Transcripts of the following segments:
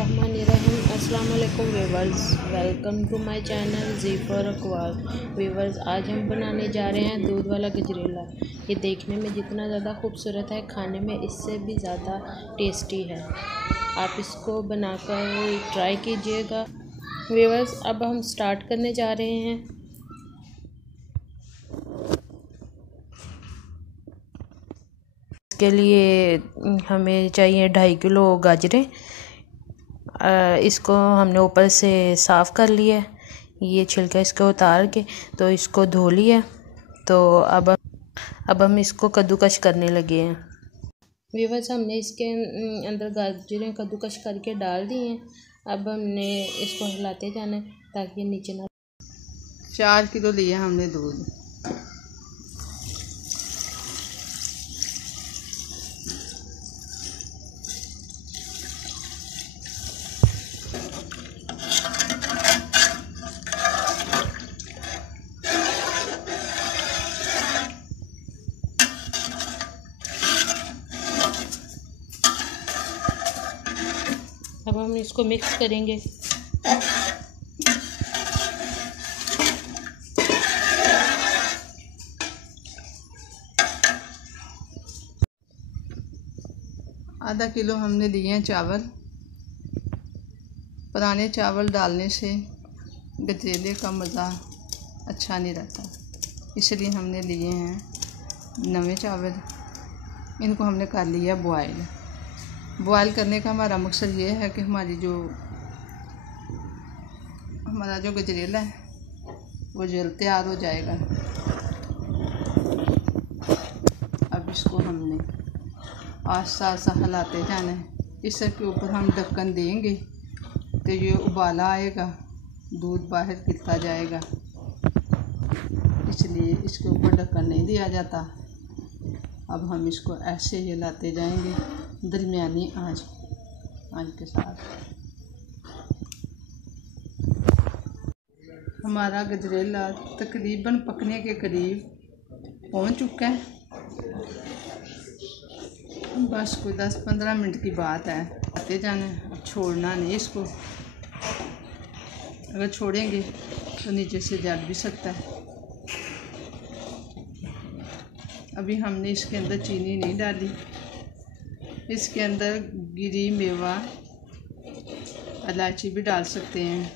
बिस्मिल्लाहिर्रहमानिर्रहीम। अस्सलाम वालेकुम viewers, welcome to my channel Zifar Aqwal. Viewers, आज हम बनाने जा रहे हैं दूध वाला गजरेला। ये देखने में जितना ज़्यादा खूबसूरत है, खाने में इससे भी ज़्यादा टेस्टी है। आप इसको बनाकर ट्राई कीजिएगा। व्यूवर्स, अब हम स्टार्ट करने जा रहे हैं। इसके लिए हमें चाहिए 2.5 किलो गाजरें। इसको हमने ऊपर से साफ़ कर लिया है, ये छिलका इसको उतार के, तो इसको धो लिया। तो अब हम इसको कद्दूकश करने लगे हैं। व्यूअर्स, हमने इसके अंदर गाजरें कद्दूकश करके डाल दी हैं। अब हमने इसको हिलाते जाना है ताकि नीचे ना। 4 किलो लिया हमने दूध। अब हम इसको मिक्स करेंगे। आधा किलो हमने लिए हैं चावल। पुराने चावल डालने से गजरेले का मज़ा अच्छा नहीं रहता, इसलिए हमने लिए हैं नवे चावल। इनको हमने कर लिया बॉयल। बॉयल करने का हमारा मकसद ये है कि हमारा जो गजरेला है वो जल्द तैयार हो जाएगा। अब इसको हमने आस्ता आस्ता हिलाते जाना है। इसके ऊपर हम ढक्कन देंगे तो ये उबाला आएगा, दूध बाहर गिरता जाएगा, इसलिए इसके ऊपर ढक्कन नहीं दिया जाता। अब हम इसको ऐसे ही हिलाते जाएंगे दरमियानी आंच के साथ। हमारा गजरेला तकरीबन पकने के करीब पहुंच चुका है। बस कोई 10-15 मिनट की बात है, आते जाना है, छोड़ना नहीं इसको। अगर छोड़ेंगे तो नीचे से जल भी सकता है। अभी हमने इसके अंदर चीनी नहीं डाली। इसके अंदर गिरी मेवा, इलायची भी डाल सकते हैं।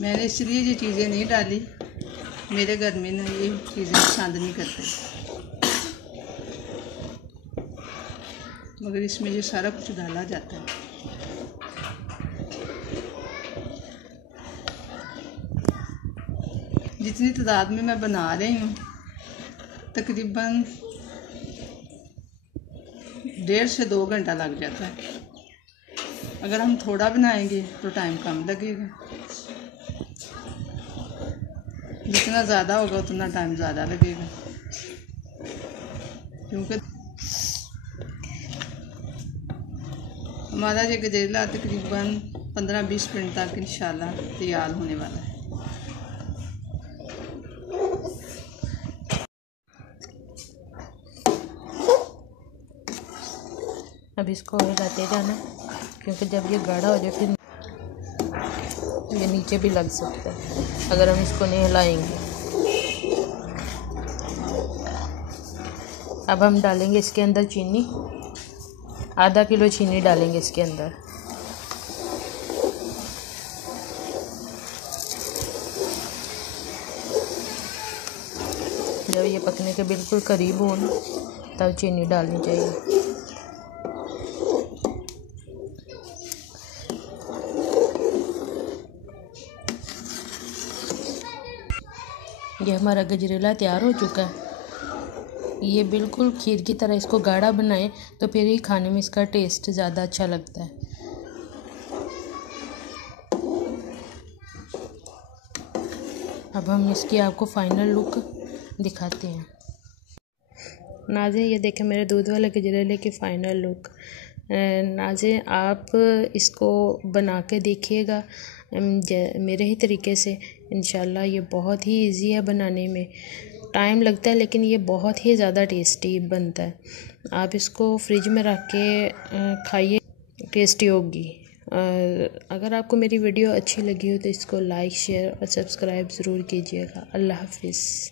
मैंने इसलिए ये चीज़ें नहीं डाली, मेरे घर में ना ये चीज़ें पसंद नहीं करते, मगर इसमें ये सारा कुछ डाला जाता है। जितनी तादाद में मैं बना रही हूँ, तकरीबन 1.5 से 2 घंटा लग जाता है। अगर हम थोड़ा बनाएंगे तो टाइम कम लगेगा। जितना ज़्यादा होगा उतना टाइम ज़्यादा लगेगा, क्योंकि हमारा ये गजरेला तकरीबन 15-20 मिनट तक इंशाल्लाह तैयार होने वाला है। अब इसको हिलाते जाना, क्योंकि जब ये गाढ़ा हो जाए फिर ये नीचे भी लग सकता है अगर हम इसको नहीं हिलाएंगे। अब हम डालेंगे इसके अंदर चीनी। आधा किलो चीनी डालेंगे इसके अंदर। जब ये पकने के बिल्कुल करीब हो ना, तब चीनी डालनी चाहिए। ये हमारा गजरेला तैयार हो चुका है। ये बिल्कुल खीर की तरह इसको गाढ़ा बनाएं तो फिर ही खाने में इसका टेस्ट ज़्यादा अच्छा लगता है। अब हम इसकी आपको फाइनल लुक दिखाते हैं। नाज़े, ये देखें मेरे दूध वाले गजरेले की फ़ाइनल लुक। नाज़े, आप इसको बना के देखिएगा मेरे ही तरीके से। इंशाल्लाह ये बहुत ही इजी है बनाने में। टाइम लगता है, लेकिन ये बहुत ही ज़्यादा टेस्टी बनता है। आप इसको फ्रिज में रख के खाइए, टेस्टी होगी। अगर आपको मेरी वीडियो अच्छी लगी हो तो इसको लाइक, शेयर और सब्सक्राइब ज़रूर कीजिएगा। अल्लाह हाफिज़।